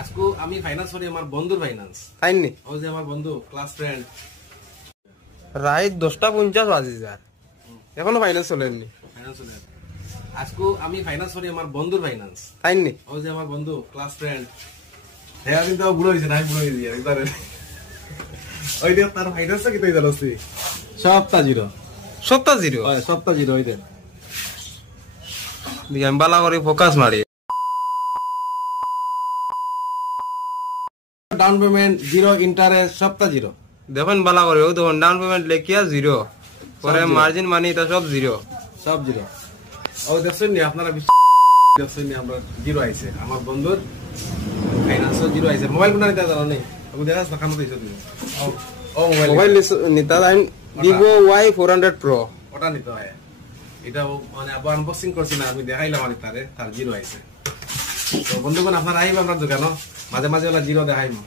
আজকে আমি ফাইনান্স করি আমার বন্ধুর ফাইনান্স তাইনি ওই যে আমার বন্ধু ক্লাস ফ্রেন্ড রাত 10:50 বাজে যায় এখনো ফাইনান্স চলেনি ফাইনান্স চলে আজকে আমি ফাইনান্স করি আমার বন্ধুর ফাইনান্স তাইনি ওই যে আমার বন্ধু ক্লাস ফ্রেন্ড হ্যাঁ কিন্তু বুড়ো হয়েছে না বুড়ো হয়ে দিয়ে একবারে ওই যে তার ফাইনান্স কি তুই জানোস সপ্তাহ জিরো সপ্তাহ জিরো ওই দেন দিয়ে আমি বালা করে ফোকাস মারি ডাউন পেমেন্ট জিরো ইন্টারেস্ট সপ্তাহ জিরো দেখুন বালা করে ও তখন ডাউন পেমেন্ট লেখিয়া 0 পরে মার্জিন মানি এটা সব 0 সব জিরো ও দেখছেন নি আপনারা দেখছেন নি আমরা জিরো আইছে আমার বন্ধুর ফাইনান্স জিরো আইছে মোবাইল কোনা নিতে জানো নেই আমি দেখাস না কাম দিছো তুমি ও মোবাইল নিতা আমি Vivo Y400 Pro ওটা নিতে হয় এটা মানে আবার আনবক্সিং করছি না আমি দেখাইলাম আর তার জিরো আইছে তো বন্ধুগণ আপনারা আইবা আমরা দোকানে মাঝে মাঝে ওলা জিরো দেখাইমু